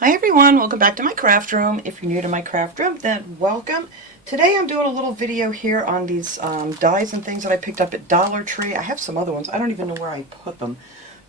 Hi everyone, welcome back to my craft room. If you're new to my craft room, then welcome. Today I'm doing a little video here on these dies and things that I picked up at Dollar Tree. I have some other ones. I don't even know where I put them,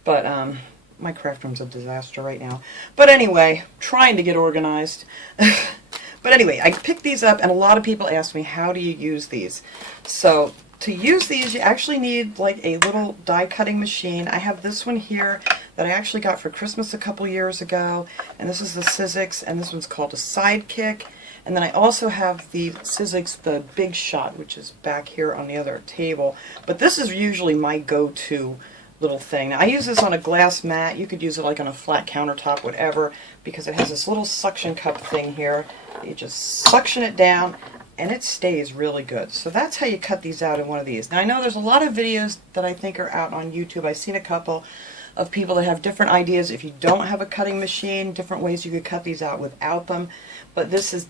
but my craft room's a disaster right now. But anyway, trying to get organized. But anyway, I picked these up and a lot of people ask me, how do you use these? So to use these, you actually need like a little die cutting machine. I have this one here that I actually got for Christmas a couple years ago, and this is the Sizzix, and this one's called a Sidekick. And then I also have the Sizzix, the Big Shot, which is back here on the other table. But this is usually my go-to little thing. Now, I use this on a glass mat. You could use it like on a flat countertop, whatever, because it has this little suction cup thing here. You just suction it down, and it stays really good. So that's how you cut these out in one of these. Now, I know there's a lot of videos that I think are out on YouTube. I've seen a couple of people that have different ideas. If you don't have a cutting machine, different ways you could cut these out without them. But this is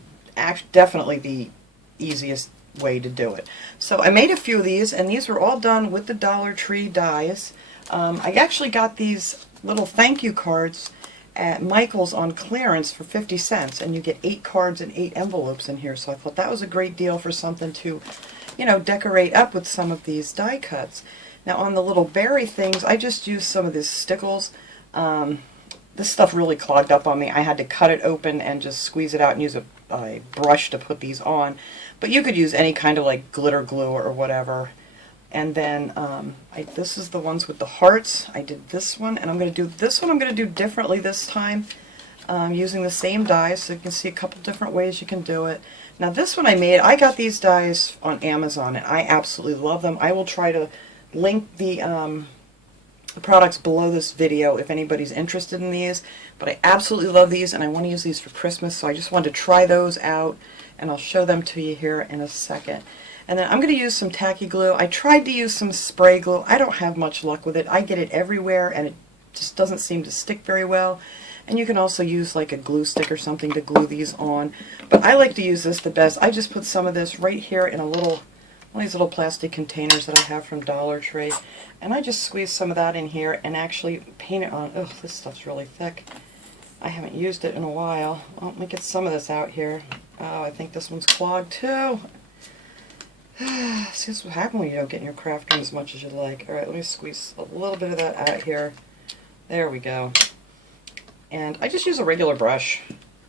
definitely the easiest way to do it. So I made a few of these, and these were all done with the Dollar Tree dies. I actually got these little thank you cards at Michael's on clearance for 50 cents, and you get 8 cards and 8 envelopes in here. So I thought that was a great deal for something to, you know, decorate up with some of these die cuts. Now on the little berry things, I just used some of this stickles. This stuff really clogged up on me. I had to cut it open and just squeeze it out and use a brush to put these on. But you could use any kind of like glitter glue or whatever. And then this is the ones with the hearts. I did this one, and I'm going to do this one. I'm going to do differently this time, using the same dies, so you can see a couple different ways you can do it. Now this one I got these dies on Amazon, and I absolutely love them. I will try to link the products below this video if anybody's interested in these, but I absolutely love these, and I want to use these for Christmas, so I just wanted to try those out, and I'll show them to you here in a second. And then I'm going to use some tacky glue. I tried to use some spray glue. I don't have much luck with it. I get it everywhere, and it just doesn't seem to stick very well. And you can also use like a glue stick or something to glue these on, but I like to use this the best. I just put some of this right here in one of these little plastic containers that I have from Dollar Tree, and I just squeeze some of that in here and actually paint it on. Oh, this stuff's really thick. I haven't used it in a while. Well, let me get some of this out here. Oh, I think this one's clogged too. See, this will happen when you don't get in your craft room as much as you like. Alright, let me squeeze a little bit of that out here. There we go. And I just use a regular brush,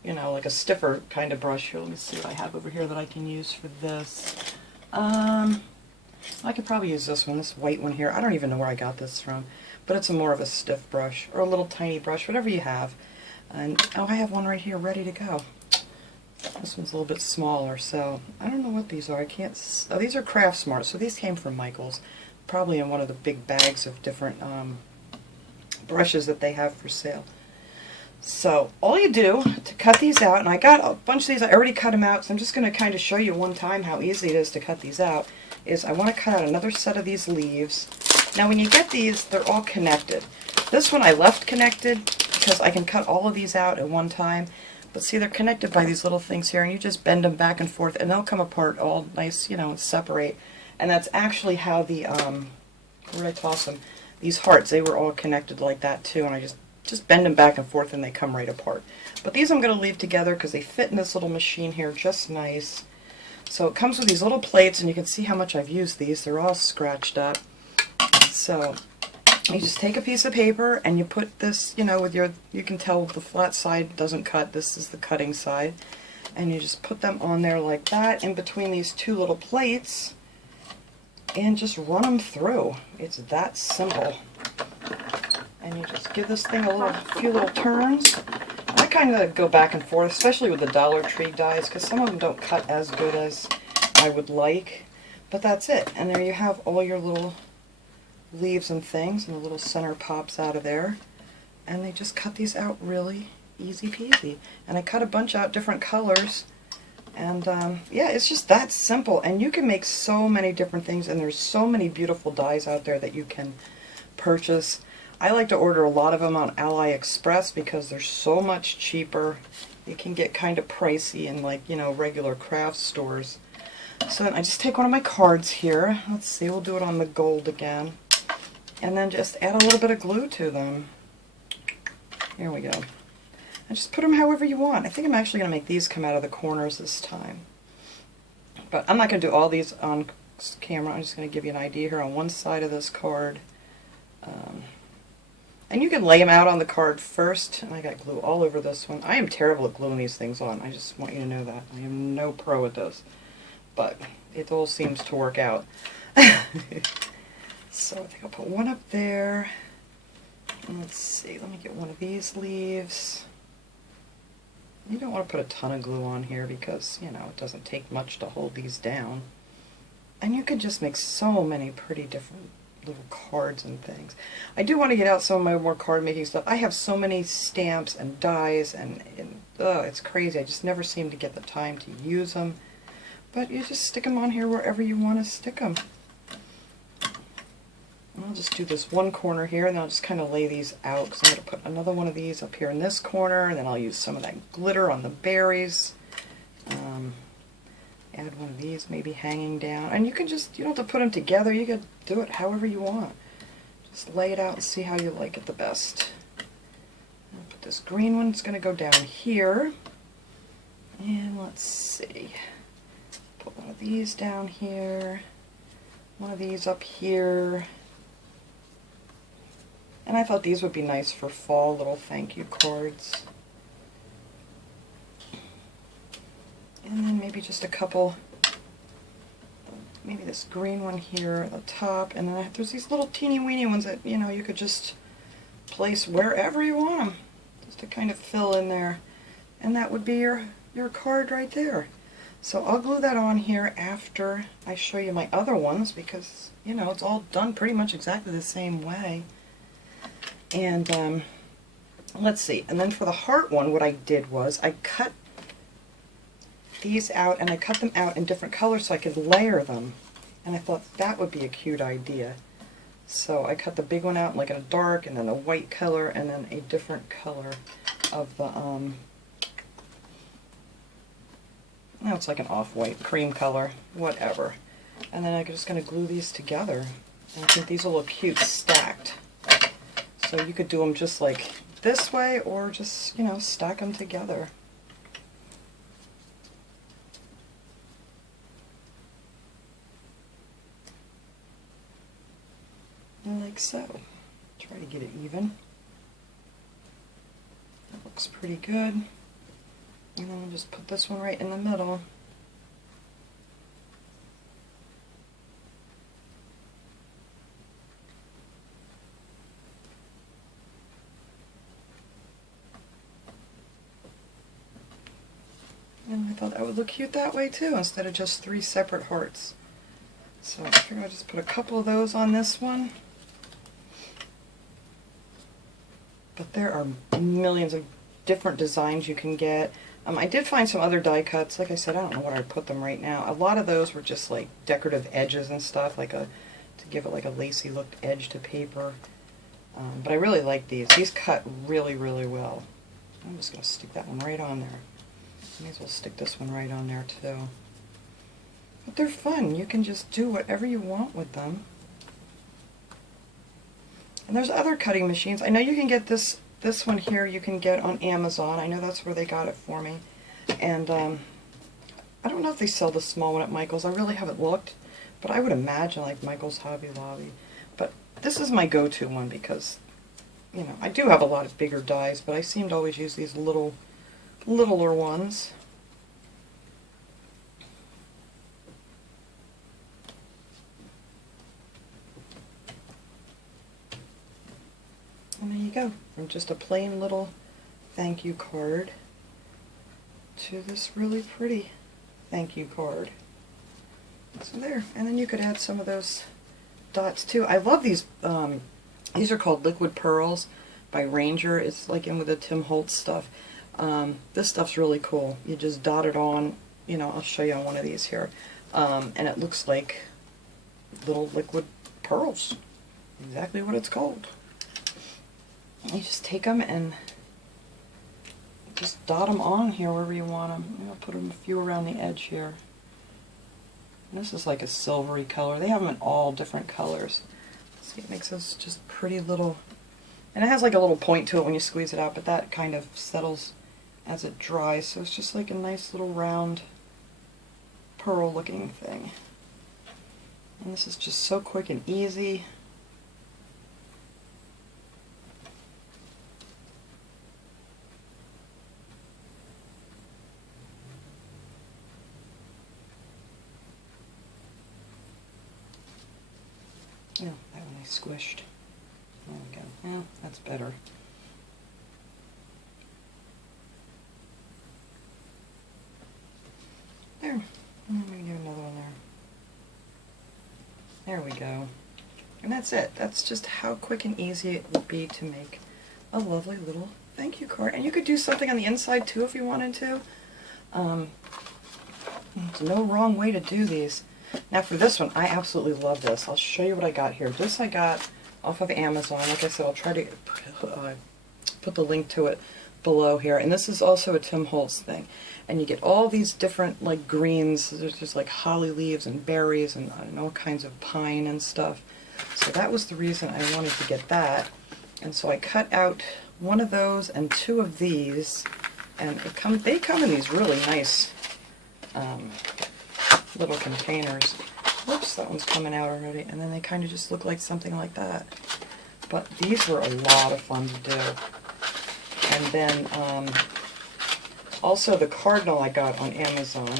you know, like a stiffer kind of brush. Here, let me see what I have over here that I can use for this. I could probably use this one, this white one here. I don't even know where I got this from, but it's more of a stiff brush, or a little tiny brush, whatever you have. And oh, I have one right here ready to go. This one's a little bit smaller, so I don't know what these are. I can't. Oh, these are Craft Smart, so these came from Michael's, probably in one of the big bags of different brushes that they have for sale. So all you do to cut these out, and I got a bunch of these, I already cut them out, so I'm just going to kind of show you one time how easy it is to cut these out, is I want to cut out another set of these leaves. Now when you get these, they're all connected. This one I left connected because I can cut all of these out at one time. But see, they're connected by these little things here, and you just bend them back and forth, and they'll come apart all nice, you know, and separate. And that's actually how the, where did I toss them? These hearts, they were all connected like that too, and I just bend them back and forth, and they come right apart. But these I'm going to leave together because they fit in this little machine here just nice. So it comes with these little plates, and you can see how much I've used these. They're all scratched up. So you just take a piece of paper and you put this, you know, with your, you can tell the flat side doesn't cut, this is the cutting side, and you just put them on there like that in between these two little plates and just run them through. It's that simple. And you just give this thing a few little turns. I kind of go back and forth, especially with the Dollar Tree dies, because some of them don't cut as good as I would like, but that's it. And there you have all your little leaves and things, and the little center pops out of there, and they just cut these out really easy peasy. And I cut a bunch out different colors, and yeah, it's just that simple, and you can make so many different things, and there's so many beautiful dies out there that you can purchase. I like to order a lot of them on AliExpress because they're so much cheaper. It can get kind of pricey in, like, you know, regular craft stores. So then I just take one of my cards here. Let's see, we'll do it on the gold again. And then just add a little bit of glue to them. Here we go. And just put them however you want. I think I'm actually going to make these come out of the corners this time. But I'm not going to do all these on camera. I'm just going to give you an idea here on one side of this card. And you can lay them out on the card first. And I got glue all over this one. I am terrible at gluing these things on. I just want you to know that. I am no pro at this. But it all seems to work out. So I think I'll put one up there. And let's see, let me get one of these leaves. You don't want to put a ton of glue on here because, you know, it doesn't take much to hold these down. And you can just make so many pretty different little cards and things. I do want to get out some of my more card making stuff. I have so many stamps and dies and it's crazy. I just never seem to get the time to use them. But you just stick them on here wherever you want to stick them. And I'll just do this one corner here, and I'll just kind of lay these out, because I'm going to put another one of these up here in this corner, and then I'll use some of that glitter on the berries. Add one of these maybe hanging down. And you can just, you don't have to put them together, you can do it however you want. Just lay it out and see how you like it the best. I'll put this green one, it's going to go down here. And let's see. Put one of these down here. One of these up here. And I thought these would be nice for fall little thank you cards. And then maybe just a couple, maybe this green one here at the top, and then there's these little teeny weeny ones that, you know, you could just place wherever you want them, just to kind of fill in there. And that would be your card right there. So I'll glue that on here after I show you my other ones, because, you know, it's all done pretty much exactly the same way. And let's see, and then for the heart one, what I did was I cut these out, and I cut them out in different colors so I could layer them. And I thought that would be a cute idea. So I cut the big one out like in a dark, and then a white color, and then a different color of the, now it's like an off-white cream color, whatever. And then I'm just going to glue these together. And I think these will look cute stacked. So you could do them just like this way, or just, you know, stack them together. Like so. Try to get it even. That looks pretty good. And then we'll just put this one right in the middle. And I thought that would look cute that way too, instead of just 3 separate hearts. So I figured I'll just put a couple of those on this one. But there are millions of different designs you can get. I did find some other die cuts. Like I said, I don't know what I'd put them right now. A lot of those were just like decorative edges and stuff, like to give it like a lacy looked edge to paper. But I really like these. These cut really, really well. I'm just going to stick that one right on there. May as well stick this one right on there too. But they're fun. You can just do whatever you want with them. And there's other cutting machines. I know you can get this one here, you can get on Amazon. I know that's where they got it for me. And I don't know if they sell the small one at Michael's. I really haven't looked. But I would imagine like Michael's, Hobby Lobby. But this is my go-to one because, you know, I do have a lot of bigger dies, but I seem to always use these littler ones. And there you go, from just a plain little thank you card to this really pretty thank you card. So there, and then you could add some of those dots too. I love these. These are called Liquid Pearls by Ranger. It's like in with the Tim Holtz stuff. This stuff's really cool. You just dot it on, you know, I'll show you on one of these here. And it looks like little liquid pearls. Exactly what it's called. You just take them and just dot them on here wherever you want them. I'll put them a few around the edge here. And this is like a silvery color. They have them in all different colors. See, it makes those just pretty little, and it has like a little point to it when you squeeze it out, but that kind of settles as it dries, so it's just like a nice little round pearl looking thing. And this is just so quick and easy. Oh, that one I squished. There we go. Yeah, that's better. There. And then we can do another one there. There we go. And that's it. That's just how quick and easy it would be to make a lovely little thank you card. And you could do something on the inside too if you wanted to. There's no wrong way to do these. Now for this one, I absolutely love this. I'll show you what I got here. This I got off of Amazon. Like I said, I'll try to put the link to it below here. And this is also a Tim Holtz thing. And you get all these different like greens. There's just like holly leaves and berries and all kinds of pine and stuff. So that was the reason I wanted to get that. And so I cut out one of those and two of these. And they come in these really nice little containers. Whoops, that one's coming out already. And then they kind of just look like something like that. But these were a lot of fun to do. And then also the cardinal I got on Amazon.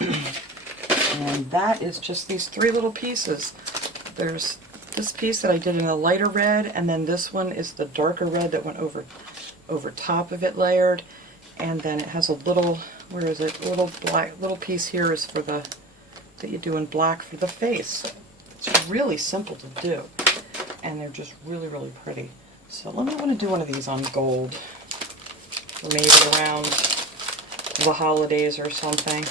And that is just these three little pieces. There's this piece that I did in a lighter red, and then this one is the darker red that went over top of it layered. And then it has a little, where is it? A little black, little piece here is for the, that you do in black for the face. It's really simple to do. And they're just really, really pretty. So let me want to do one of these on gold. Or maybe around the holidays or something.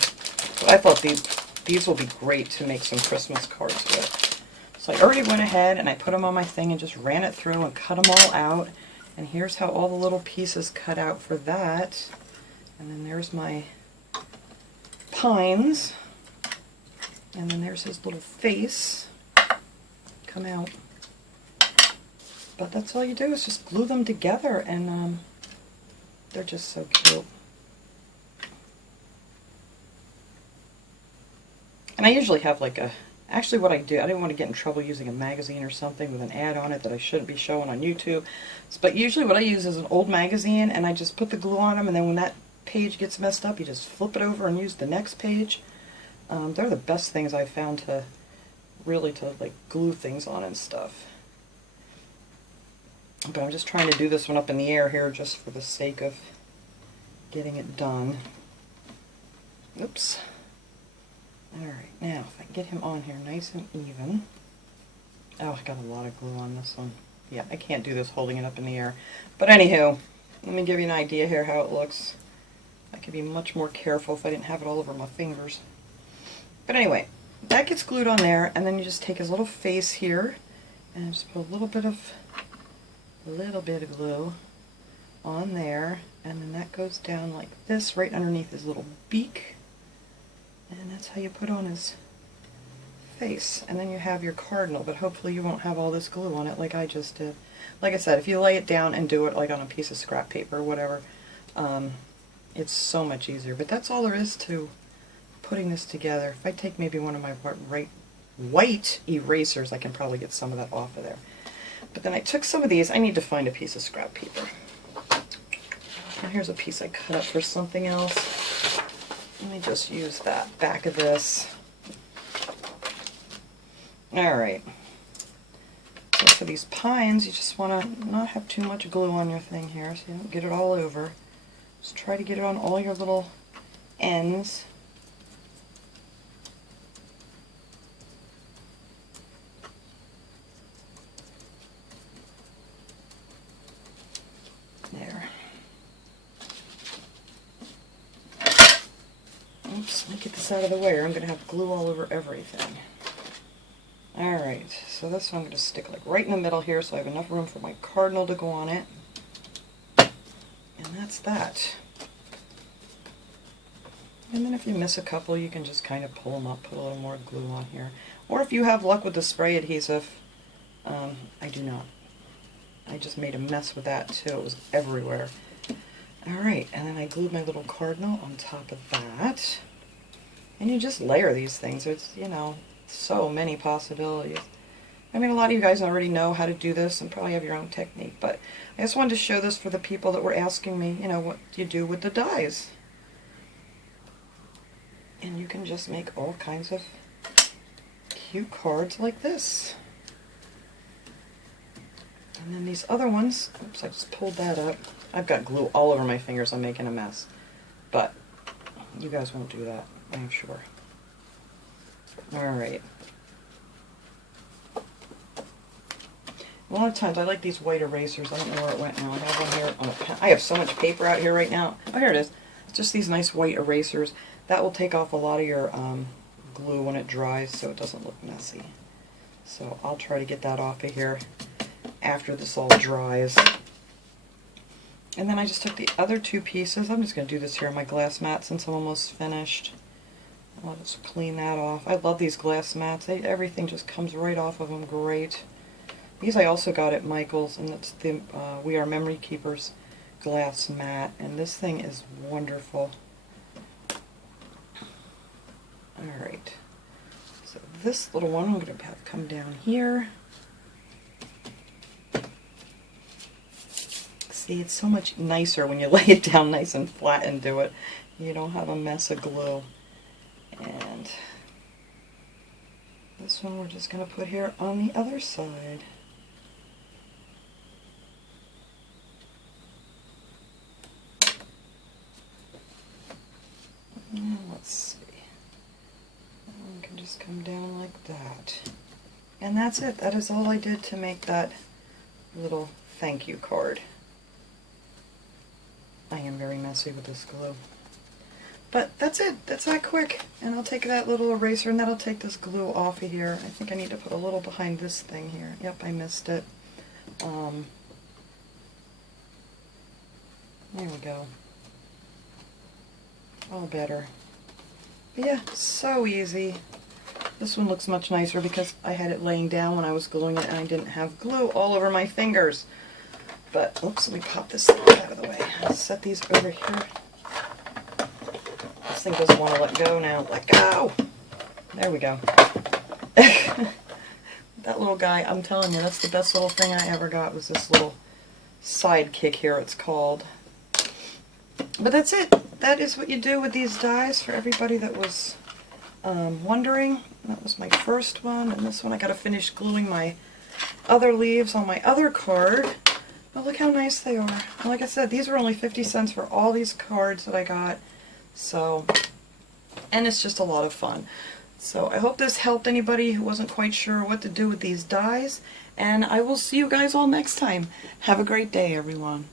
But I thought these will be great to make some Christmas cards with. So I already went ahead and I put them on my thing and just ran it through and cut them all out. And here's how all the little pieces cut out for that. And then there's my pines. And then there's his little face come out. But that's all you do is just glue them together, and they're just so cute. And I usually have like a, actually what I do, I didn't want to get in trouble using a magazine or something with an ad on it that I shouldn't be showing on YouTube. But usually what I use is an old magazine, and I just put the glue on them, and then when that page gets messed up, you just flip it over and use the next page. They're the best things I've found to really to like glue things on and stuff. But I'm just trying to do this one up in the air here just for the sake of getting it done. Oops. Alright, now if I can get him on here nice and even. Oh, I got a lot of glue on this one. Yeah, I can't do this holding it up in the air. But anywho, let me give you an idea here how it looks. I could be much more careful if I didn't have it all over my fingers. But anyway, that gets glued on there, and then you just take his little face here and just put a little bit of glue on there, and then that goes down like this right underneath his little beak, and that's how you put on his face. And then you have your cardinal, but hopefully you won't have all this glue on it like I just did. Like I said, if you lay it down and do it like on a piece of scrap paper or whatever, it's so much easier. But that's all there is to putting this together. If I take maybe one of my white erasers, I can probably get some of that off of there. But then I took some of these. I need to find a piece of scrap paper. And here's a piece I cut up for something else. Let me just use that back of this. Alright. So for these pines, you just want to not have too much glue on your thing here so you don't get it all over. Just try to get it on all your little ends. There. Oops, let me get this out of the way or I'm going to have glue all over everything. Alright, so this one I'm going to stick like right in the middle here so I have enough room for my cardinal to go on it. And that's that. And then if you miss a couple, you can just kind of pull them up, put a little more glue on here. Or if you have luck with the spray adhesive, I do not. I just made a mess with that too. It was everywhere. Alright, and then I glued my little cardinal on top of that. And you just layer these things. There's, you know, so many possibilities. I mean, a lot of you guys already know how to do this and probably have your own technique, but I just wanted to show this for the people that were asking me, you know, what do you do with the dies? And you can just make all kinds of cute cards like this. And then these other ones, oops, I just pulled that up. I've got glue all over my fingers. I'm making a mess. But you guys won't do that, I'm sure. Alright. A lot of times I like these white erasers. I don't know where it went now. I have one here on a pen. I have so much paper out here right now. Oh, here it is. It's just these nice white erasers. That will take off a lot of your glue when it dries so it doesn't look messy. So I'll try to get that off of here after this all dries. And then I just took the other two pieces. I'm just going to do this here on my glass mat since I'm almost finished. I'll just clean that off. I love these glass mats. Everything just comes right off of them great. These I also got at Michael's, and it's the We Are Memory Keepers glass mat, and this thing is wonderful. Alright, so this little one I'm going to have come down here. See, it's so much nicer when you lay it down nice and flat and do it. You don't have a mess of glue. And this one we're just going to put here on the other side. And let's see. That one can just come down like that. And that's it. That is all I did to make that little thank you card. I am very messy with this glue. But that's it. That's that quick. And I'll take that little eraser and that'll take this glue off of here. I think I need to put a little behind this thing here. Yep, I missed it. There we go. All better. But yeah, so easy. This one looks much nicer because I had it laying down when I was gluing it and I didn't have glue all over my fingers. But, oops, let me pop this thing out of the way. I'll set these over here. This thing doesn't want to let go now. Let go! There we go. That little guy, I'm telling you, that's the best little thing I ever got, was this little sidekick here, it's called. But that's it. That is what you do with these dies for everybody that was wondering. That was my first one, and this one I got to finish gluing my other leaves on my other card. But look how nice they are. And like I said, these were only 50 cents for all these cards that I got. So, and it's just a lot of fun. So I hope this helped anybody who wasn't quite sure what to do with these dies. And I will see you guys all next time. Have a great day, everyone.